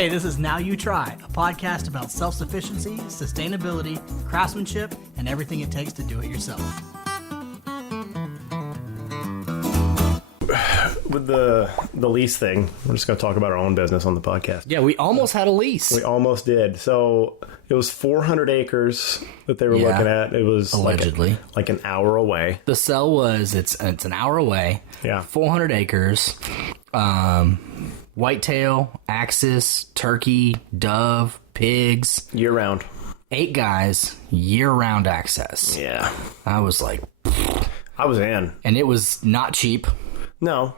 Hey, this is Now You Try, a podcast about self-sufficiency, sustainability, craftsmanship, and everything it takes to do it yourself. With the lease thing, we're just going to talk about our own business on the podcast. Yeah, we almost had a lease. We almost did. So it was 400 acres that they were looking at. It was allegedly like an hour away. The sell was it's an hour away. Yeah, 400 acres. Whitetail, axis, turkey, dove, pigs, year round. 8 guys, year-round access. Yeah, I was like, I was in, and it was not cheap. No,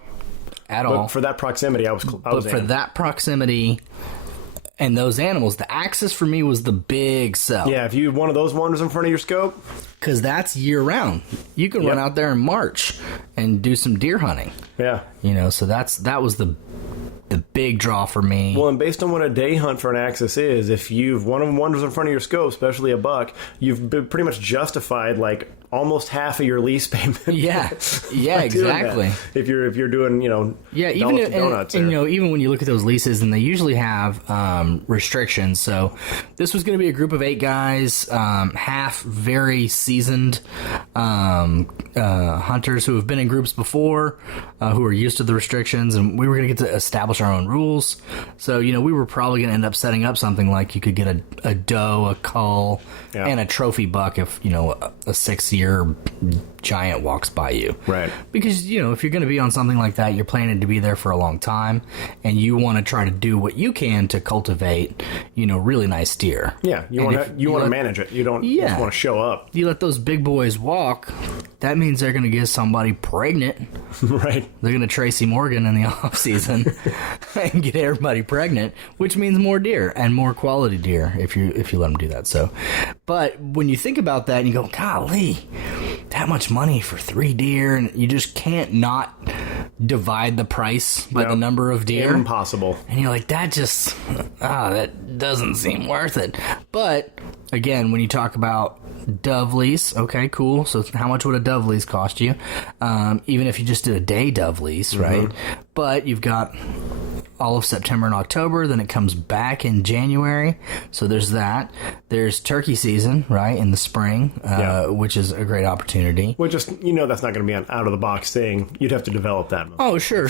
at all. But for that proximity, I was But for that proximity and those animals, the axis for me was the big sell. Yeah, if you have one of those ones in front of your scope, because that's year round. You can run out there in March and do some deer hunting. Yeah, so that was the big draw for me. Well, and based on what a day hunt for an axis is, if you've one of them wanders in front of your scope, especially a buck, you've been pretty much justified like almost half of your lease payment. Yeah, exactly. If you're doing even donuts and even when you look at those leases, and they usually have restrictions. So this was going to be a group of 8 guys, half very seasoned hunters who have been in groups before, who are used to the restrictions, and we were going to get to establish our own rules. So we were probably going to end up setting up something like you could get a doe, a cull, and a trophy buck if a 6-year giant walks by you. Right. Because if you're going to be on something like that, you're planning to be there for a long time, and you want to try to do what you can to cultivate really nice deer. Yeah, you want to manage it. You don't just want to show up. You let those big boys walk, that means they're going to get somebody pregnant. Right. They're going to Tracy Morgan in the off season and get everybody pregnant, which means more deer and more quality deer if you let them do that. So, but when you think about that and you go, golly, that much money for 3 deer, and you just can't not divide the price by the number of deer. Impossible. And you're like, that doesn't seem worth it. But again, when you talk about dove lease, okay, cool. So how much would a dove lease cost you? Even if you just did a day dove lease, right? But you've got all of September and October, then it comes back in January. So there's that. There's turkey season, right, in the spring, which is a great opportunity. Well, just, that's not going to be an out-of-the-box thing. You'd have to develop that. Oh, sure.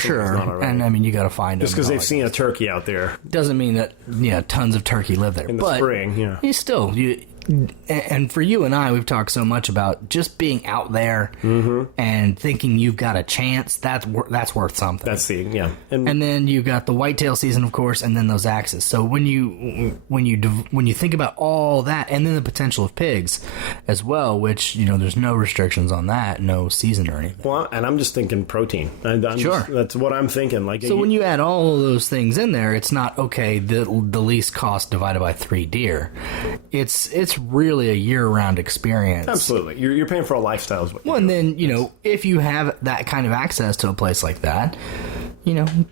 And, I mean, you got to find them. Just because they've seen a turkey out there. Doesn't mean that, tons of turkey live there. In the spring, yeah. You still... And for you and I, we've talked so much about just being out there and thinking you've got a chance. That's worth something. That's and then you got the whitetail season, of course, and then those axes. So when you think about all that, and then the potential of pigs as well, which there's no restrictions on that, no season or anything. Well, and I'm just thinking protein. Sure, that's what I'm thinking. Like, so when you add all of those things in there, it's not okay. The lease cost divided by 3 deer. It's really a year-round experience. Absolutely. You're paying for a lifestyle. Well, and then, if you have that kind of access to a place like that,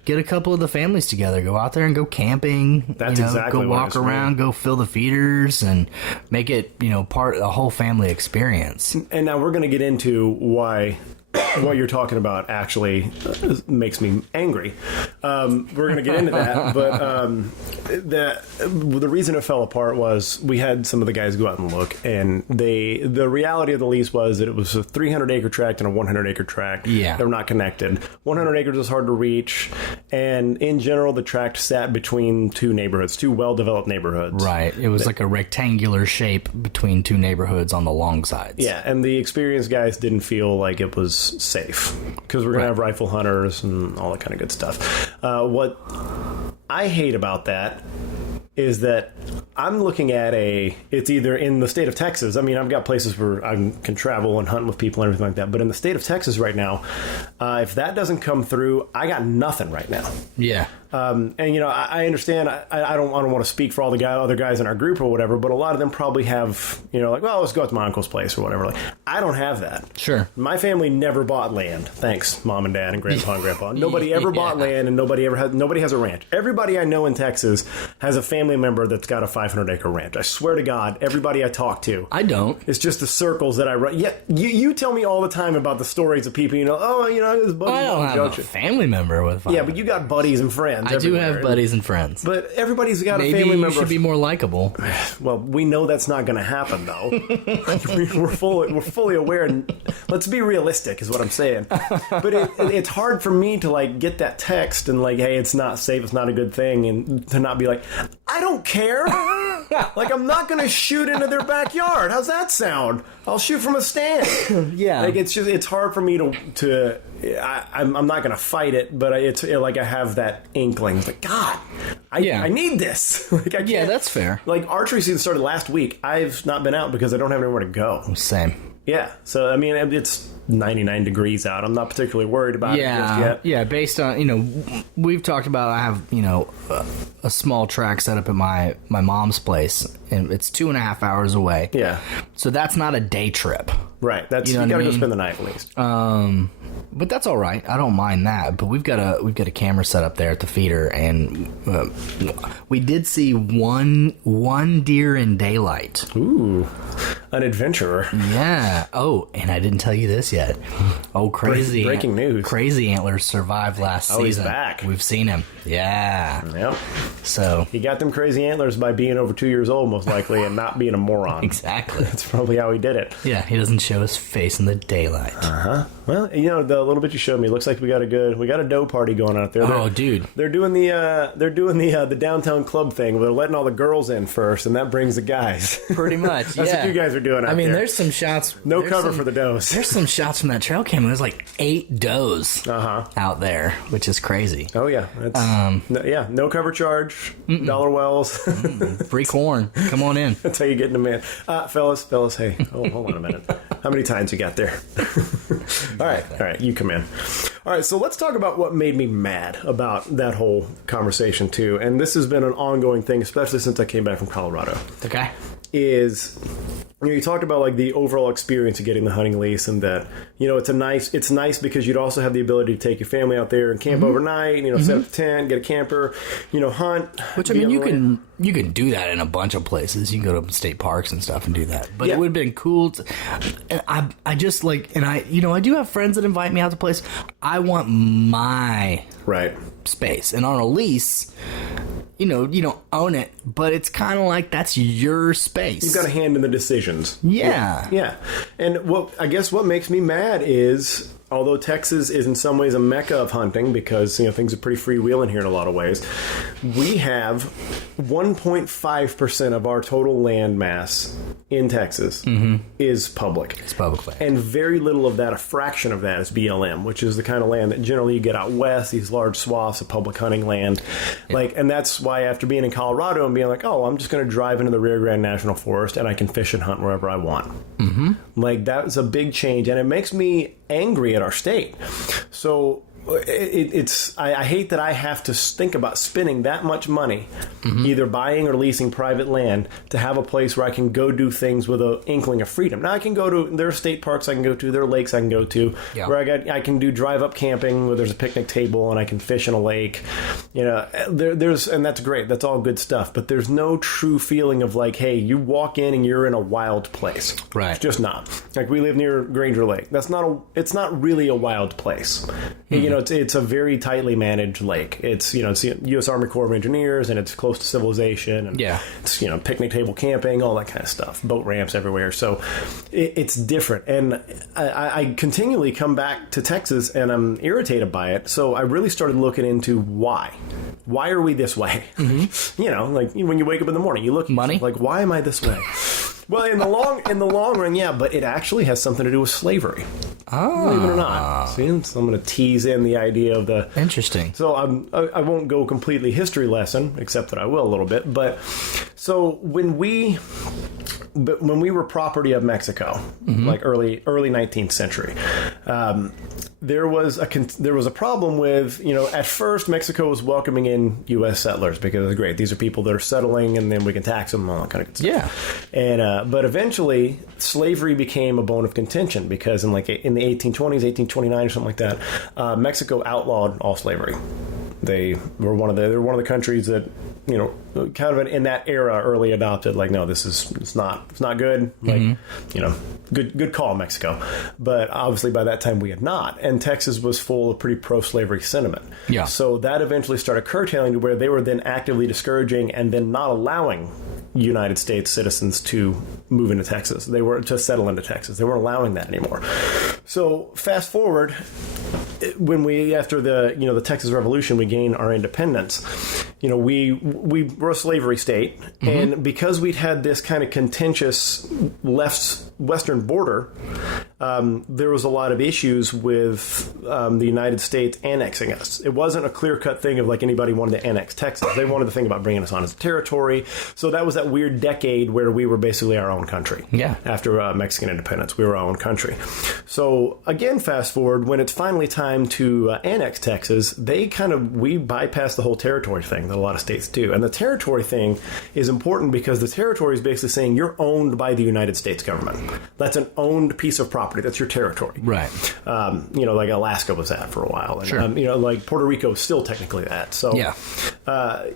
get a couple of the families together, go out there and go camping. That's exactly go walk around, go fill the feeders, and make it, part of the whole family experience. And now we're going to get into why what you're talking about actually makes me angry. We're going to get into that, but the reason it fell apart was we had some of the guys go out and look, and the reality of the lease was that it was a 300-acre tract and a 100-acre tract. Yeah. They're not connected. 100 acres is hard to reach, and in general, the tract sat between 2 neighborhoods, 2 well-developed neighborhoods. Right. It was like a rectangular shape between 2 neighborhoods on the long sides. Yeah, and the experienced guys didn't feel like it was safe because we're going to have rifle hunters and all that kind of good stuff. What I hate about that is that I'm looking at it's either in the state of Texas. I mean, I've got places where I can travel and hunt with people and everything like that. But in the state of Texas right now, if that doesn't come through, I got nothing right now. Yeah. And I understand. I don't want to speak for all the other guys in our group or whatever, but a lot of them probably have, like, well, let's go out to my uncle's place or whatever. Like, I don't have that. Sure. My family never bought land. Thanks, mom and dad and grandpa and grandpa. Nobody ever bought land, and nobody has a ranch. Everybody I know in Texas has a family member that's got a 500-acre ranch. I swear to God, everybody I talk to. I don't. It's just the circles that I run. Yeah, you tell me all the time about the stories of people. This buddy. I don't have a family member with 500. Yeah, but you got buddies and friends. fans. I do everywhere. have buddies and friends. But everybody's got Maybe a family you member. should be more likable. Well, we know that's not going to happen, though. we're fully aware. And let's be realistic, is what I'm saying. But it's hard for me to like get that text and like, hey, it's not safe, it's not a good thing, and to not be like, I don't care. Like, I'm not going to shoot into their backyard. How's that sound? I'll shoot from a stand. Yeah. Like, it's hard for me to I'm not going to fight it, but it's like I have that inkling. It's like, God, I need this. Like, I can't. Yeah, that's fair. Like, archery season started last week. I've not been out because I don't have anywhere to go. Same. Yeah. So, I mean, it's 99 degrees out. I'm not particularly worried about it just yet. Yeah, based on, we've talked about, I have, a small track set up at my mom's place, and it's 2.5 hours away. Yeah. So that's not a day trip. Right. That's, you gotta go spend the night at least. But that's all right. I don't mind that. But we've got a camera set up there at the feeder, and we did see one deer in daylight. Ooh, an adventurer. Yeah. Oh, and I didn't tell you this yet. Oh, crazy! Breaking news. Crazy Antlers survived last season. He's back. We've seen him. Yeah. Yep. So he got them crazy antlers by being over 2 years old, most likely, and not being a moron. Exactly. That's probably how he did it. Yeah, he doesn't show his face in the daylight. Well, the little bit you showed me looks like we got a dough party going on out there. Dude, they're doing the downtown club thing. They're letting all the girls in first, and that brings the guys. Pretty much. That's what you guys are doing out there. I mean, there's some shots. No cover for the does. There's some shots from that trail cam. There's like 8 does out there, which is crazy. Oh yeah, no cover charge. Dollar wells. Free corn. Come on in. That's how you get them in, fellas. Hey, hold on a minute. How many times you got there? All right, you come in. All right, so let's talk about what made me mad about that whole conversation too. And this has been an ongoing thing, especially since I came back from Colorado. Okay. Is you talked about like the overall experience of getting the hunting lease, and that it's nice because you'd also have the ability to take your family out there and camp overnight. Set up a tent, get a camper, hunt. Which I mean, you can do that in a bunch of places. You can go to state parks and stuff and do that. But it would have been cool. And I just like, and I do have friends that invite me out to places. I want my space, and on a lease, you don't own it, but it's kind of like that's your space. You've got a hand in the decisions. Yeah. And what makes me mad is, although Texas is in some ways a mecca of hunting because things are pretty freewheeling here in a lot of ways, we have 1.5% of our total land mass in Texas is public. It's public land. And very little of that, a fraction of that, is BLM, which is the kind of land that generally you get out west, these large swaths of public hunting land. Yeah. And that's why after being in Colorado and being like, oh, I'm just going to drive into the Rio Grande National Forest and I can fish and hunt wherever I want. That was a big change, and it makes me angry at our state. So I hate that I have to think about spending that much money either buying or leasing private land to have a place where I can go do things with an inkling of freedom. Now I can go to, there are state parks I can go to, there are lakes I can go to, where I can do drive up camping where there's a picnic table and I can fish in a lake. There's, and that's great. That's all good stuff. But there's no true feeling of like, hey, you walk in and you're in a wild place. Right. It's just not. Like, we live near Granger Lake. It's not really a wild place. It's a very tightly managed lake. It's it's the U.S. Army Corps of Engineers, and it's close to civilization, and it's picnic table camping, all that kind of stuff, boat ramps everywhere. So it's different, and I continually come back to Texas, and I'm irritated by it. So I really started looking into why. Why are we this way? Like when you wake up in the morning, you look money. Like, why am I this way? Well, in the long run, yeah, but it actually has something to do with slavery. Believe it or not. See, so I'm going to tease in the idea of the... Interesting. So I won't go completely history lesson, except that I will a little bit. But so when we were property of Mexico, like early 19th century, there was a problem with, at first Mexico was welcoming in U.S. settlers because it's great. These are people that are settling, and then we can tax them and all that kind of good stuff. Yeah. And but eventually slavery became a bone of contention because in the 1820s, 1829 or something like that, Mexico outlawed all slavery. They were they're one of the countries that, you know, kind of in that era early adopted, like, no, it's not good. Like, you know, good call, Mexico. But obviously by that time we had not. And Texas was full of pretty pro-slavery sentiment. Yeah. So that eventually started curtailing to where they were then actively discouraging and then not allowing United States citizens to move into Texas. They were to settle into Texas. They weren't allowing that anymore. So fast forward, when we, after the Texas Revolution, we gained our independence. You know, we were a slavery state, and because we'd had this kind of contentious western border, there was a lot of issues with the United States annexing us. It wasn't a clear-cut thing of like anybody wanted to annex Texas. They wanted to think about bringing us on as a territory. So that was that weird decade where we were basically our own country. Yeah. After Mexican independence, we were our own country. So again, fast forward, when it's finally time to annex Texas, we bypassed the whole territory thing that a lot of states do. And the territory thing is important because the territory is basically saying you're owned by the United States government. That's an owned piece of property. That's your territory. Right. You know, like Alaska was that for a while. And, sure. You know, like Puerto Rico is still technically that. So, yeah.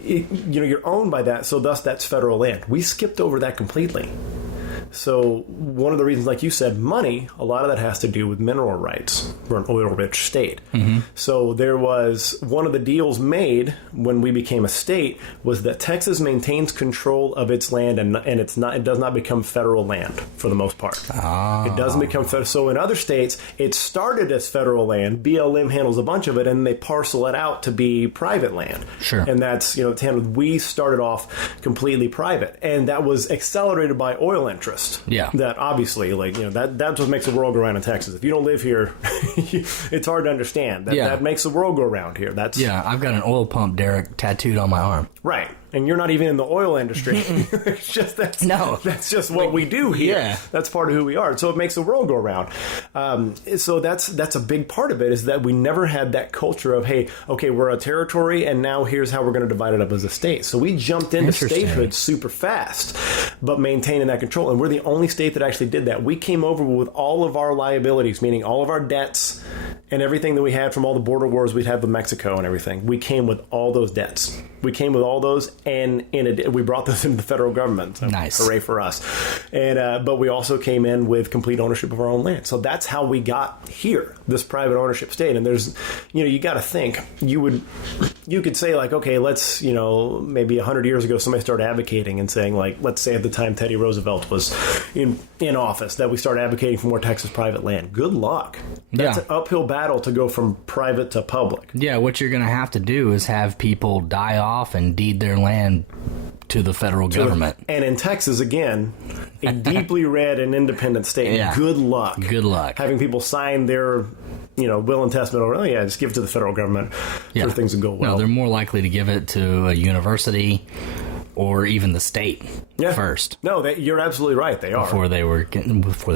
You know, you're owned by that. So thus that's federal land. We skipped over that completely. So one of the reasons, like you said, money, a lot of that has to do with mineral rights. We're an oil-rich state. So there was one of the deals made when we became a state was that Texas maintains control of its land and it does not become federal land for the most part. It doesn't become federal. So in other states, it started as federal land. BLM handles a bunch of it, and they parcel it out to be private land. Sure. And that's, you know, it's handled. We started off completely private, and that was accelerated by oil interest. Yeah. That obviously, like, you know, that's what makes the world go round in Texas. If you don't live here, it's hard to understand. That makes the world go round here. I've got an oil pump derrick tattooed on my arm. Right. And you're not even in the oil industry. It's just that's just what we do here. Yeah. That's part of who we are. So it makes the world go round. So that's a big part of it, is that we never had that culture of, hey, okay, we're a territory, and now here's how we're going to divide it up as a state. So we jumped into statehood super fast, but maintaining that control. And we're the only state that actually did that. We came over with all of our liabilities, meaning all of our debts and everything that we had from all the border wars we'd had with Mexico and everything. We came with all those debts. We came with all those, and we brought those into the federal government. So nice. Hooray for us. And but we also came in with complete ownership of our own land. So that's how we got here, this private ownership state. And there's, you know, you got to think, you could say, like, okay, let's, you know, maybe 100 years ago somebody started advocating and saying, like, let's say at the time Teddy Roosevelt was in office, that we started advocating for more Texas private land. Good luck. That's an uphill battle to go from private to public. Yeah, what you're going to have to do is have people die off and deed their land to the federal government. And in Texas, again, a deeply red and independent state. Yeah. Good luck. Good luck. Having people sign their, you know, will and testament over, oh yeah, just give it to the federal government. Sure, things will go well. No, they're more likely to give it to a university or even the state first. No, you're absolutely right. They are. Before they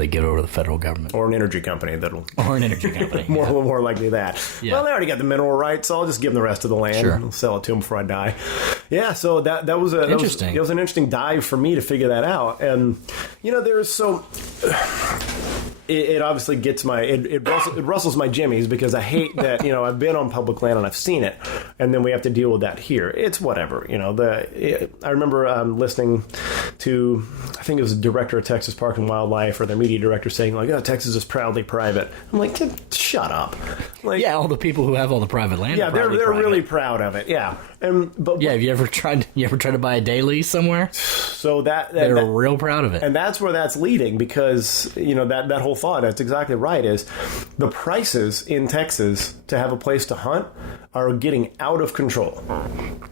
get over to the federal government. Or an energy company Or an energy company. more likely that. Yeah. Well, they already got the mineral rights, so I'll just give them the rest of the land. Sure. I'll sell it to them before I die. Yeah, so that was interesting. It was an interesting dive for me to figure that out. And, you know, there's so... It obviously gets it rustles my jimmies, because I hate that, you know, I've been on public land and I've seen it, and then we have to deal with that here. It's whatever, you know. I remember listening to, I think it was the director of Texas Park and Wildlife, or their media director, saying, like, oh, Texas is proudly private. I'm like, shut up. Like, yeah, all the people who have all the private land. Yeah, they're really proud of it. Yeah, but have you ever tried to buy a day lease somewhere? So they're real proud of it, and that's where that's leading, because, you know, that whole thought, that's exactly right, is the prices in Texas to have a place to hunt are getting out of control.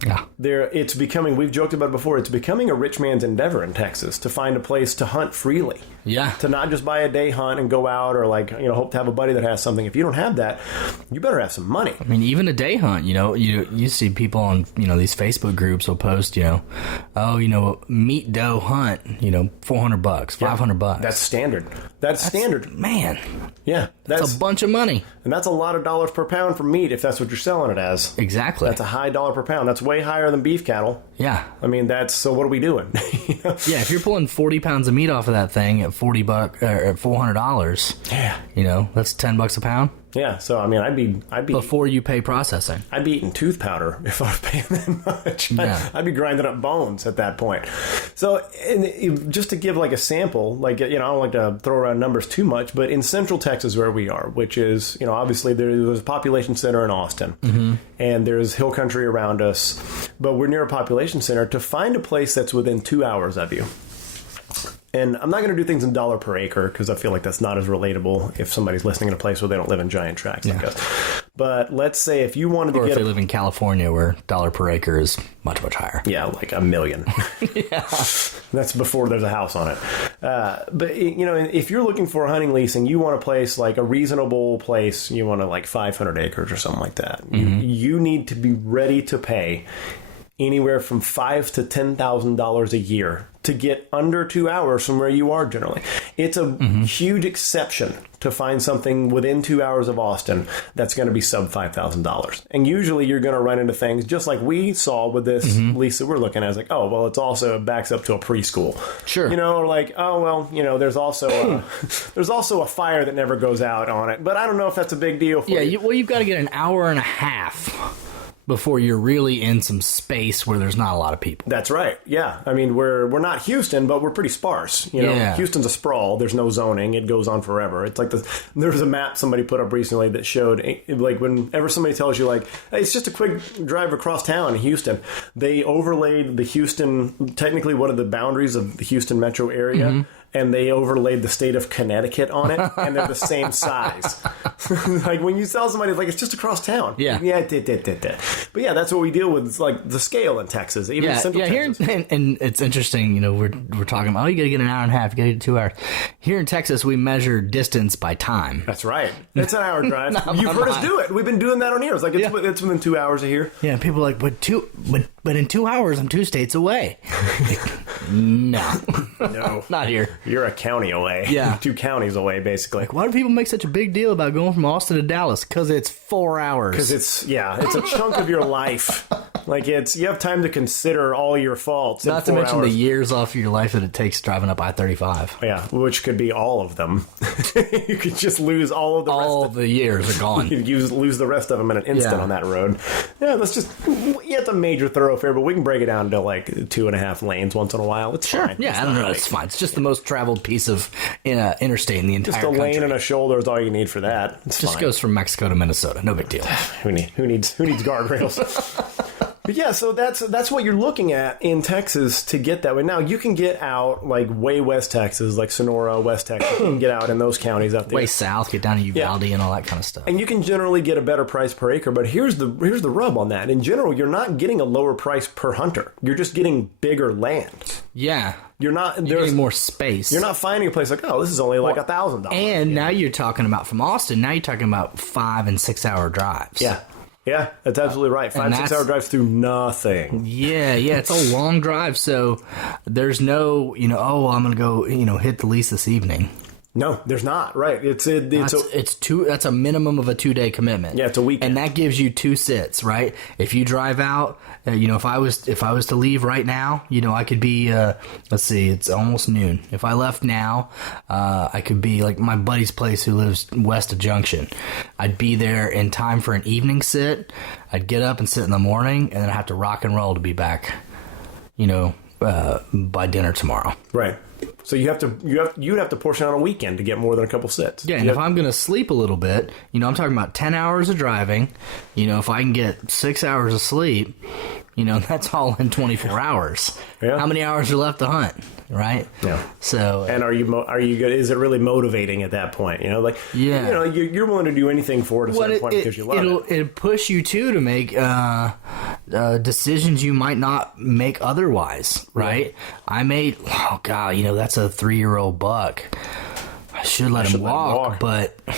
Yeah. It's becoming, we've joked about it before, it's becoming a rich man's endeavor in Texas to find a place to hunt freely. Yeah. To not just buy a day hunt and go out, or, like, you know, hope to have a buddy that has something. If you don't have that, you better have some money. I mean, even a day hunt, you know, you see people on, you know, these Facebook groups will post, you know, oh, you know, meat doe hunt, you know, $400, $500. That's standard. That's standard. Man. Yeah. That's a bunch of money. And that's a lot of dollars per pound for meat, if that's what you're selling it as. Exactly. That's a high dollar per pound. That's way higher than beef cattle. Yeah. I mean, so what are we doing? Yeah, if you're pulling 40 pounds of meat off of that thing at $40 or $400, yeah, you know, that's $10 a pound. Yeah, so I mean, I'd be before you pay processing. I'd be eating tooth powder if I was paying that much. Yeah. I'd be grinding up bones at that point. So, and just to give like a sample, like, you know, I don't like to throw around numbers too much, but in Central Texas where we are, which is, you know, obviously there's a population center in Austin, and there's hill country around us, but we're near a population center. To find a place that's within 2 hours of you. And I'm not going to do things in dollar per acre because I feel like that's not as relatable if somebody's listening in a place where they don't live in giant tracts like us. But let's say if you wanted to Or get... if they live in California where dollar per acre is much, much higher. Yeah, like $1 million. Yeah. That's before there's a house on it. But, you know, if you're looking for a hunting lease and you want a place, like a reasonable place, you want to like 500 acres or something like that, you need to be ready to pay anywhere from $5,000 to $10,000 a year to get under 2 hours from where you are generally. It's a huge exception to find something within 2 hours of Austin that's going to be sub $5,000. And usually you're going to run into things just like we saw with this lease that we're looking at. It's like, oh, well, it's also backs up to a preschool. Sure. You know, or like, oh, well, you know, there's also a fire that never goes out on it. But I don't know if that's a big deal for you. Well, you've got to get an hour and a half before you're really in some space where there's not a lot of people. That's right. Yeah. I mean, we're not Houston, but we're pretty sparse. You know, Houston's a sprawl. There's no zoning. It goes on forever. It's like there was a map somebody put up recently that showed, like, whenever somebody tells you, like, hey, it's just a quick drive across town in Houston, they overlaid the Houston, technically one of the boundaries of the Houston metro area, and they overlaid the state of Connecticut on it, and they're the same size. Like, when you tell somebody, like, it's just across town. Yeah. But yeah, that's what we deal with. It's like the scale in Texas, even in Central Texas. Here, and it's interesting, you know, we're talking about, oh, you got to get an hour and a half, you got to get 2 hours. Here in Texas, we measure distance by time. That's right. It's an hour drive. You've heard us do it. We've been doing that on here. It's like, it's within 2 hours of here. Yeah, people are like, but in 2 hours, I'm 2 states away. No. No. Not here. You're a county away. Yeah. 2 counties away, basically. Like, why do people make such a big deal about going from Austin to Dallas? Because it's 4 hours. Because it's a chunk of your life. Like, you have time to consider all your faults. Not to mention the years off your life that it takes driving up I-35. Yeah, which could be all of them. You could just lose all of the rest. All the years are gone. You could lose the rest of them in an instant on that road. Yeah, it's a major thoroughfare, but we can break it down to like 2.5 lanes once in a while. It's fine. Yeah, I don't know. It's fine. It's just the most traveled piece of interstate in the entire country. Just a lane and a shoulder is all you need for that. It just goes from Mexico to Minnesota. No big deal. Who needs guardrails? But yeah, so that's what you're looking at in Texas to get that way. Now, you can get out like way West Texas, like Sonora, West Texas. You can get out in those counties out there. Way south, get down to Uvalde and all that kind of stuff. And you can generally get a better price per acre. But here's the rub on that. In general, you're not getting a lower price per hunter. You're just getting bigger land. Yeah. You're getting more space. You're not finding a place like, oh, this is only like $1,000. And now you're talking about from Austin, now you're talking about 5 and 6 hour drives. Yeah. Yeah, that's absolutely right. 5-6 hour drives through nothing. Yeah, it's a long drive. So there's no, I'm going to go, hit the lease this evening. No, there's not. Right. That's a minimum of a 2-day commitment. Yeah, it's a weekend. And that gives you 2 sits, right? If you drive out, if I was to leave right now, I could be, let's see, it's almost noon. If I left now, I could be like my buddy's place who lives west of Junction. I'd be there in time for an evening sit. I'd get up and sit in the morning, and then I'd have to rock and roll to be back, by dinner tomorrow. Right. So you'd have to portion out a weekend to get more than a couple sits. Yeah, and if I'm going to sleep a little bit, I'm talking about 10 hours of driving. If I can get 6 hours of sleep, that's all in 24 hours. Yeah. How many hours are left to hunt, right? Yeah. So, and are you good? Is it really motivating at that point? You're willing to do anything for it at a certain point because you love it. It'll push you too to make decisions you might not make otherwise, right? I made that's a 3-year-old buck. I should let him walk, but I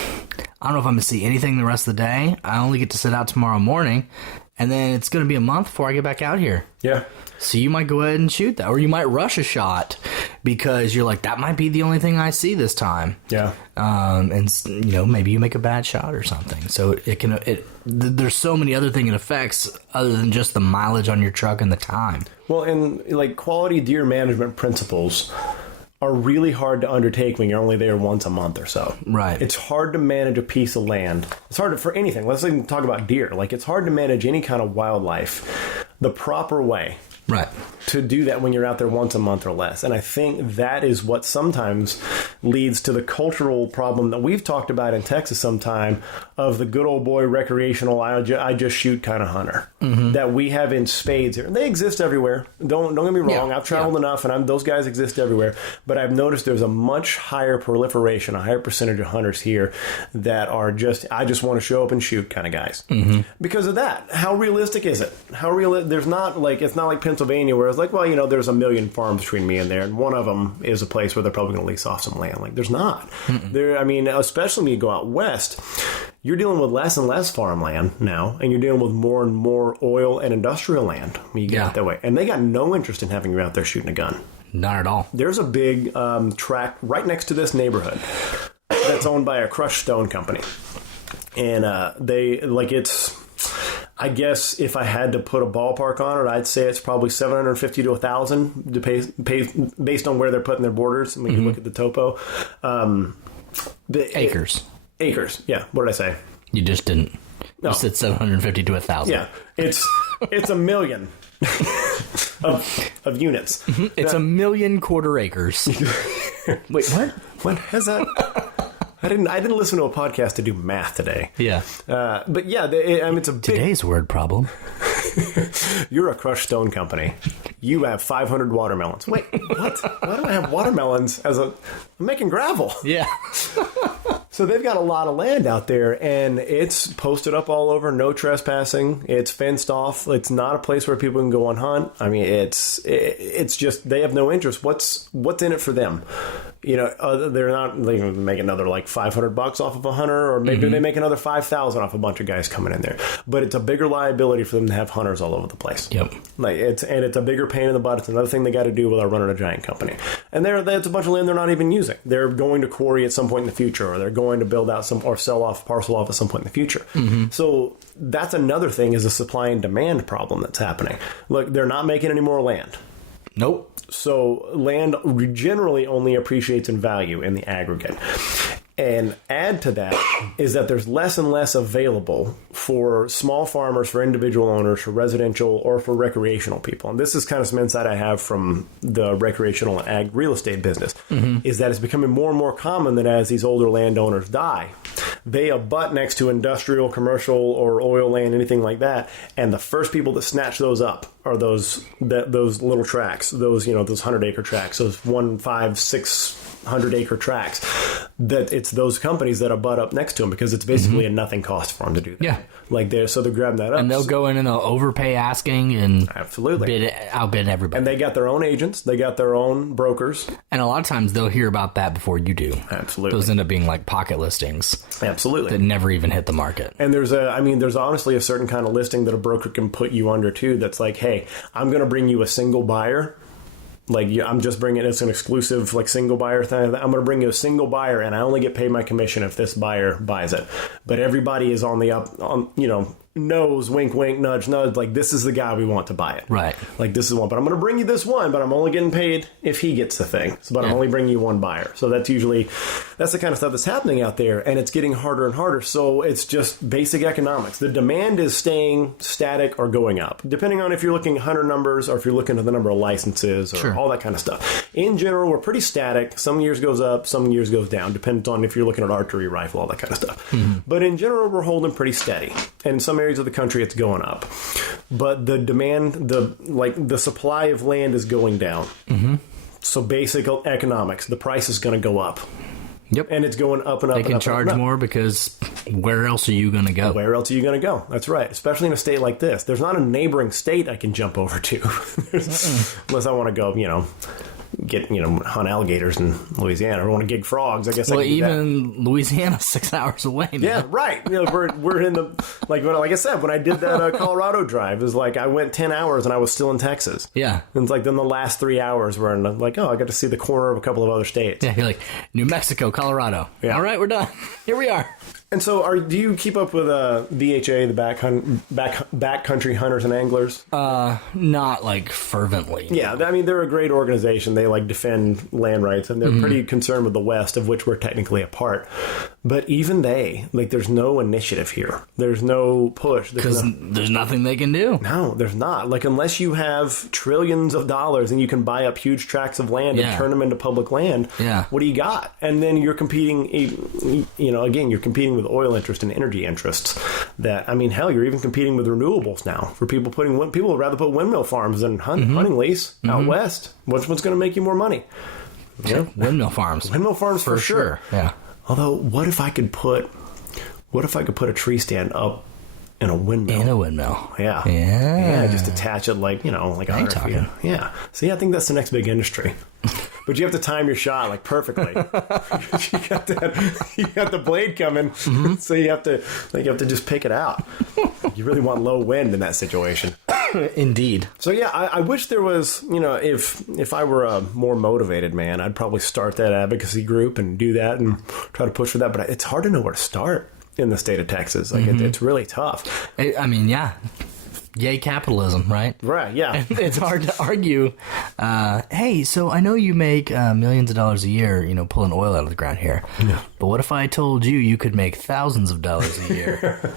don't know if I'm going to see anything the rest of the day. I only get to sit out tomorrow morning, and then it's going to be a month before I get back out here. Yeah. So you might go ahead and shoot that, or you might rush a shot because you're like, that might be the only thing I see this time. Yeah. And maybe you make a bad shot or something. So there's so many other things it affects other than just the mileage on your truck and the time. Well, and like quality deer management principles are really hard to undertake when you're only there once a month or so. Right. It's hard to manage a piece of land. It's hard for anything. Let's even talk about deer. Like, it's hard to manage any kind of wildlife the proper way. Right. To do that when you're out there once a month or less. And I think that is what sometimes leads to the cultural problem that we've talked about in Texas sometime of the good old boy recreational, I just shoot kind of hunter that we have in spades here. And they exist everywhere. Don't get me wrong. I've traveled enough and those guys exist everywhere. But I've noticed there's a much higher proliferation, a higher percentage of hunters here that are I just want to show up and shoot kind of guys. Because of that. How realistic is it? There's not like, it's not like Pennsylvania where it's like, well, there's a million farms between me and there, and one of them is a place where they're probably going to lease off some land. Like, there's not. Especially when you go out west, you're dealing with less and less farmland now, and you're dealing with more and more oil and industrial land when you get out that way. And they got no interest in having you out there shooting a gun. Not at all. There's a big tract right next to this neighborhood that's owned by a crushed stone company. And I guess if I had to put a ballpark on it, I'd say it's probably 750 to 1,000 based on where they're putting their borders. When you look at the topo, Acres. Acres. Yeah. What did I say? You just didn't. No. You said 750 to 1,000. Yeah. It's a million of units. It's 1 million quarter acres. Wait, what? What has that? I didn't listen to a podcast to do math today. Yeah. But yeah, it's a big... Today's word problem. You're a crushed stone company. You have 500 watermelons. Wait, what? Why do I have watermelons I'm making gravel. Yeah. So they've got a lot of land out there, and it's posted up all over, no trespassing. It's fenced off. It's not a place where people can go and hunt. I mean, it's just, they have no interest. What's in it for them? They're not, they make another like $500 off of a hunter, or maybe they make another 5,000 off a bunch of guys coming in there. But it's a bigger liability for them to have hunters all over the place. Yep. It's a bigger pain in the butt. It's another thing they got to do without running a giant company. And it's a bunch of land they're not even using. They're going to quarry at some point in the future, or they're going to build out or sell off, parcel off at some point in the future. So that's another thing, is a supply and demand problem that's happening. Look, they're not making any more land. Nope. So land generally only appreciates in value in the aggregate. And add to that is that there's less and less available for small farmers, for individual owners, for residential, or for recreational people. And this is kind of some insight I have from the recreational and ag real estate business, is that it's becoming more and more common that as these older landowners die, they abut next to industrial, commercial, or oil land, anything like that. And the first people that snatch those up are those little tracts, those 100-acre tracts, those 600-acre tracts. That it's those companies that abut up next to them, because it's basically a nothing cost for them to do that. Yeah. So they're grabbing that up. And they'll go in and they'll overpay asking and absolutely outbid everybody. And they got their own agents. They got their own brokers. And a lot of times they'll hear about that before you do. Absolutely. Those end up being like pocket listings. Absolutely. That never even hit the market. And there's honestly a certain kind of listing that a broker can put you under too. That's like, hey, I'm going to bring you a single buyer. I'm just bringing it's an exclusive single buyer thing. I'm going to bring you a single buyer, and I only get paid my commission if this buyer buys it. But everybody is on the up, knows, wink, wink, nudge, nudge. This is the guy we want to buy it. Right. This is one. But I'm going to bring you this one, but I'm only getting paid if he gets the thing. But I'm only bringing you one buyer. So that's the kind of stuff that's happening out there, and it's getting harder and harder. So it's just basic economics. The demand is staying static or going up, depending on if you're looking at hunter numbers or if you're looking at the number of licenses or all that kind of stuff. In general, we're pretty static. Some years goes up, some years goes down, depends on if you're looking at archery, rifle, all that kind of stuff. But in general, we're holding pretty steady. And in some areas of the country, it's going up. But the demand, the supply of land is going down. So basic economics, the price is going to go up. Yep. And it's going up and up. They can charge more because where else are you going to go? Where else are you going to go? That's right. Especially in a state like this. There's not a neighboring state I can jump over to. Unless I want to go, hunt alligators in Louisiana or want to gig frogs. I guess. Well, even Louisiana's 6 hours away. Man. Yeah, right. We're in the like I said, when I did that Colorado drive, it was I went 10 hours and I was still in Texas. Yeah, and it's then the last 3 hours were in I got to see the corner of a couple of other states. Yeah, you're New Mexico, Colorado. Yeah. All right, we're done. Here we are. And so, do you keep up with BHA, the backcountry hunters and anglers? Not like fervently. Yeah, I mean, they're a great organization. They like defend land rights, and they're pretty concerned with the West, of which we're technically a part. But even they, like, there's no initiative here. There's no push. Because there's nothing they can do. No, there's not. Like, unless you have trillions of dollars and you can buy up huge tracts of land and turn them into public land, what do you got? And then you're competing, again, you're competing with oil interest and energy interests. That, I mean, hell, you're even competing with renewables now. For people would rather put windmill farms than hunting lease out west. What's going to make you more money? Yeah, windmill farms. Windmill farms for sure. Yeah. Although, what if I could put a tree stand up in a windmill? In a windmill. Yeah. Yeah. Just attach it like 100 feet. Yeah. See, I think that's the next big industry. But you have to time your shot like perfectly. you got the blade coming, so you have to just pick it out. You really want low wind in that situation. Indeed. So yeah, I wish there was, if I were a more motivated man, I'd probably start that advocacy group and do that and try to push for that. But it's hard to know where to start in the state of Texas. Like it's really tough. I mean, yeah. Yay capitalism, right? Right, yeah. It's hard to argue. Hey, so I know you make millions of dollars a year, pulling oil out of the ground here. Yeah. But what if I told you could make thousands of dollars a year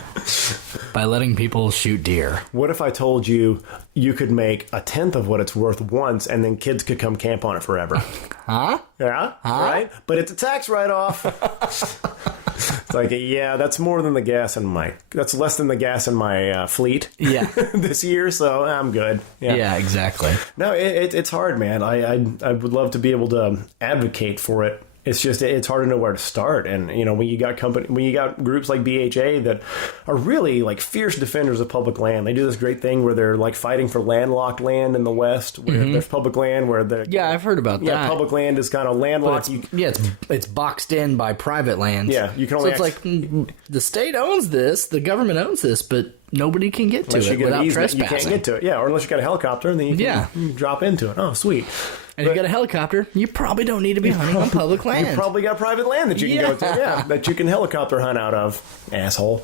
by letting people shoot deer? What if I told you could make a tenth of what it's worth once, and then kids could come camp on it forever? Huh? Yeah, right? But it's a tax write-off. It's like, yeah, that's more than the gas in that's less than the gas in my fleet. Yeah. This year, so I'm good. Yeah, exactly. No, it's hard, man. I would love to be able to advocate for it. It's just, it's hard to know where to start. And, when you got groups like BHA that are really like fierce defenders of public land, they do this great thing where they're like fighting for landlocked land in the West, where there's public land where the I've heard about that. Yeah, public land is kind of landlocked. It's boxed in by private land. Yeah, you can only. So it's like the state owns this, the government owns this, but nobody can get to it without trespassing. You can't get to it. Yeah, or unless you got a helicopter, and then you can drop into it. Oh, sweet. And if you got a helicopter, you probably don't need to be hunting on public land. You probably got private land that you can go to. Yeah, that you can helicopter hunt out of, asshole.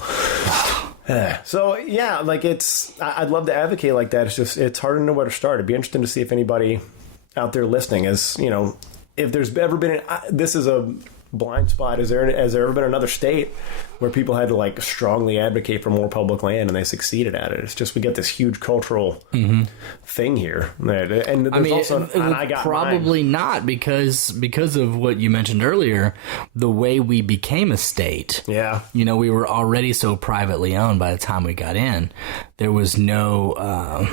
So, yeah, like I'd love to advocate like that. It's just, it's hard to know where to start. It'd be interesting to see if anybody out there listening is, if there's ever been, this is a blind spot. Has there ever been another state where people had to like strongly advocate for more public land and they succeeded at it? It's just, we get this huge cultural thing here. And there's probably not because of what you mentioned earlier, the way we became a state. Yeah. We were already so privately owned by the time we got in. There was no,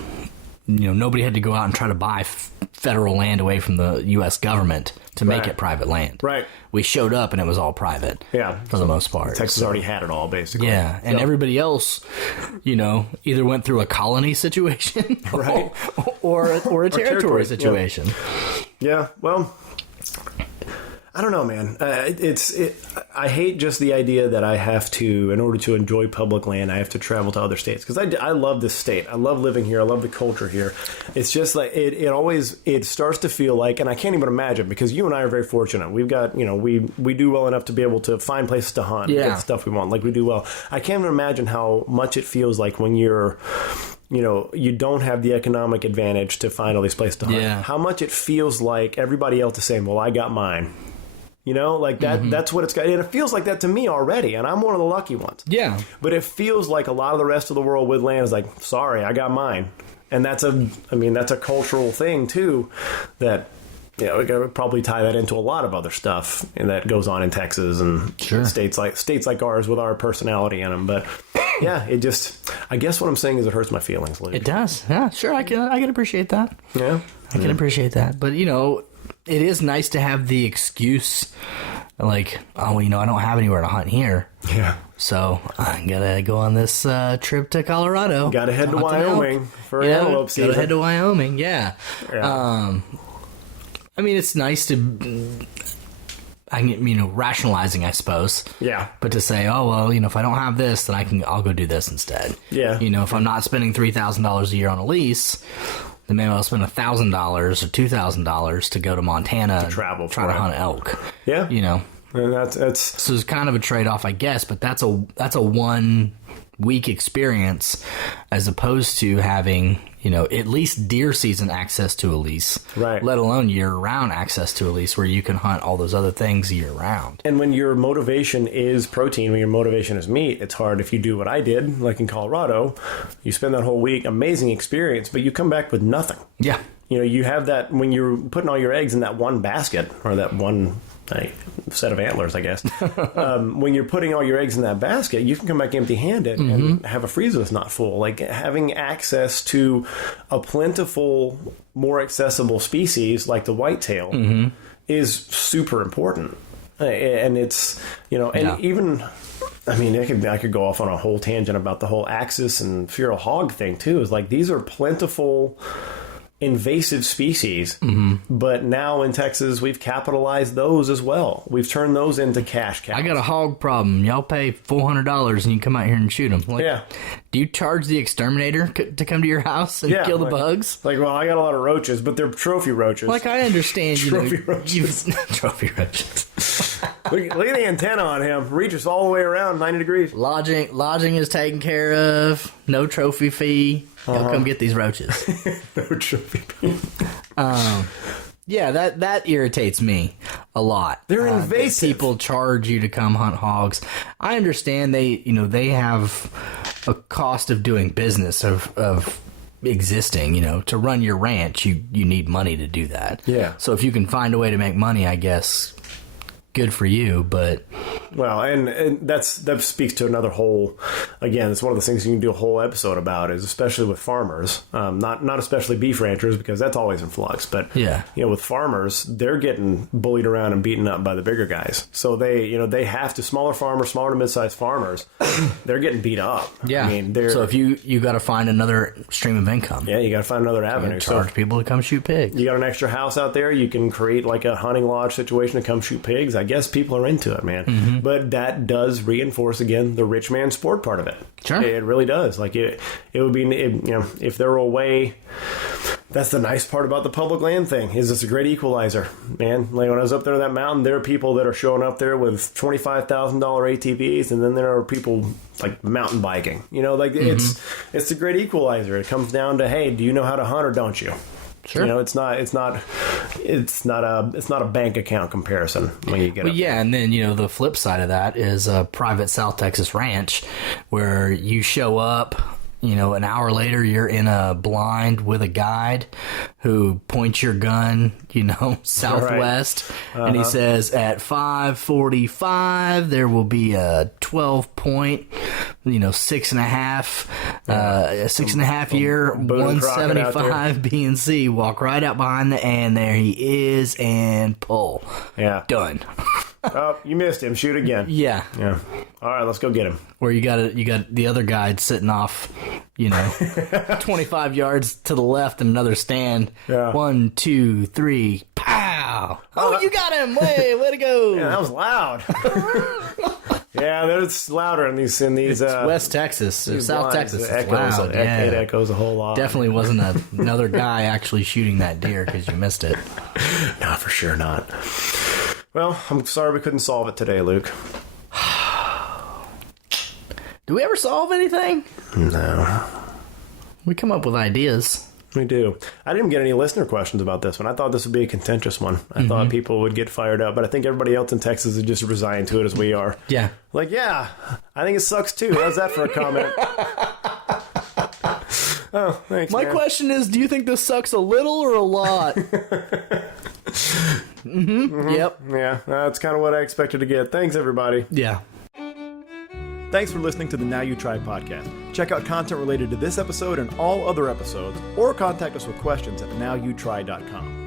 nobody had to go out and try to buy federal land away from the U.S. government to make it private land. Right. We showed up and it was all private. Yeah. For the most part. Texas already had it all, basically. Yeah. And everybody else, either went through a colony situation right. or a territory situation. Yeah. Well, I don't know, man. I hate just the idea that I have to, in order to enjoy public land, I have to travel to other states. Because I love this state. I love living here. I love the culture here. It's just like, it starts to feel like, and I can't even imagine, because you and I are very fortunate. We've got, we do well enough to be able to find places to hunt and get stuff we want. Like, we do well. I can't even imagine how much it feels like when you're, you don't have the economic advantage to find all these places to hunt. Yeah. How much it feels like everybody else is saying, well, I got mine. Like that, that's what it's got. And it feels like that to me already. And I'm one of the lucky ones. Yeah. But it feels like a lot of the rest of the world with land is like, sorry, I got mine. And that's a cultural thing too, that, we could probably tie that into a lot of other stuff and that goes on in Texas and states like ours with our personality in them. But yeah, I guess what I'm saying is it hurts my feelings, Luke. It does. Yeah, sure. I can appreciate that. Yeah. I can appreciate that. But, it is nice to have the excuse, like, I don't have anywhere to hunt here. Yeah. So I'm going to go on this trip to Colorado. Got to head to Wyoming for antelope season. Got to head to Wyoming, yeah. It's nice to, rationalizing, I suppose. Yeah. But to say, oh, well, if I don't have this, then I'll go do this instead. Yeah. If I'm not spending $3,000 a year on a lease, then maybe I'll spend $1,000 or $2,000 to go to Montana to travel try to hunt elk. Yeah. and that's So it's kind of a trade-off, I guess, but that's a 1 week experience as opposed to having, at least deer season access to a lease, right? Let alone year-round access to a lease where you can hunt all those other things year-round. And when your motivation is protein, when your motivation is meat, it's hard if you do what I did, like in Colorado. You spend that whole week, amazing experience, but you come back with nothing. Yeah. You have that when you're putting all your eggs in that one basket or that one set of antlers, I guess. When you're putting all your eggs in that basket, you can come back empty-handed and have a freezer that's not full. Like having access to a plentiful, more accessible species like the whitetail is super important. And it's, even... I mean, I could go off on a whole tangent about the whole axis and feral hog thing, too. Is like these are plentiful... invasive species, but now in Texas we've capitalized those as well. We've turned those into cash cows. I got a hog problem. Y'all pay $400 and you can come out here and shoot them. Yeah. Do you charge the exterminator to come to your house and kill the bugs? Like, well, I got a lot of roaches, but they're trophy roaches. Like, I understand. Trophy roaches. Trophy roaches. Look at the antenna on him. Reaches all the way around 90 degrees. Lodging is taken care of. No trophy fee. Y'all come get these roaches. No trophy fee. Yeah, that irritates me a lot. They're invasive. People charge you to come hunt hogs. I understand they have a cost of doing business of existing. To run your ranch, you need money to do that. Yeah. So if you can find a way to make money, I guess good for you, but... Well, and that speaks to another whole... Again, it's one of those things you can do a whole episode about, is especially with farmers, not especially beef ranchers, because that's always in flux, but with farmers, they're getting bullied around and beaten up by the bigger guys. So they have to... Smaller farmers, smaller to mid-sized farmers, they're getting beat up. Yeah. I mean, so if you got to find another stream of income. Yeah, you got to find another avenue. Charge people to come shoot pigs. You got an extra house out there, you can create like a hunting lodge situation to come shoot pigs. I guess people are into it, man. But that does reinforce again the rich man sport part of it. Sure, it really does. Like it would be, if there were a way. That's the nice part about the public land thing, is it's a great equalizer, man. Like when I was up there on that mountain, there are people that are showing up there with $25,000 ATVs, and then there are people like mountain biking. It's a great equalizer. It comes down to, hey, do you know how to hunt or don't you? Sure. It's not a bank account comparison when you get up. Yeah, and then the flip side of that is a private South Texas ranch where you show up. An hour later, you're in a blind with a guide who points your gun, southwest, and he says at 5:45 there will be a 12-point, 6.5 year 175 B&C. Walk right out behind the and there he is, and pull. Yeah, done. Oh, you missed him. Shoot again. Yeah. All right, let's go get him. Where you got the other guy sitting off, 25 yards to the left in another stand. Yeah. 1, 2, 3, pow! Oh, you got him! Way to go! Yeah, that was loud. Yeah, it's louder in these. It's West Texas, South Texas. It loud. It echoes a whole lot. Definitely wasn't another guy actually shooting that deer because you missed it. No, for sure not. Well, I'm sorry we couldn't solve it today, Luke. Do we ever solve anything? No. We come up with ideas. We do. I didn't get any listener questions about this one. I thought this would be a contentious one. I thought people would get fired up, but I think everybody else in Texas is just resigned to it as we are. Yeah. Like, yeah, I think it sucks too. How's that for a comment? Oh, thanks, My man. question is, do you think this sucks a little or a lot? Yep. Yeah, that's kind of what I expected to get. Thanks, everybody. Yeah. Thanks for listening to the Now You Try podcast. Check out content related to this episode and all other episodes, or contact us with questions at nowyouTry.com.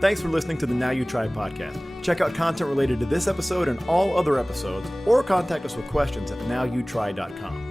Thanks for listening to the Now You Try podcast. Check out content related to this episode and all other episodes, or contact us with questions at nowyouTry.com.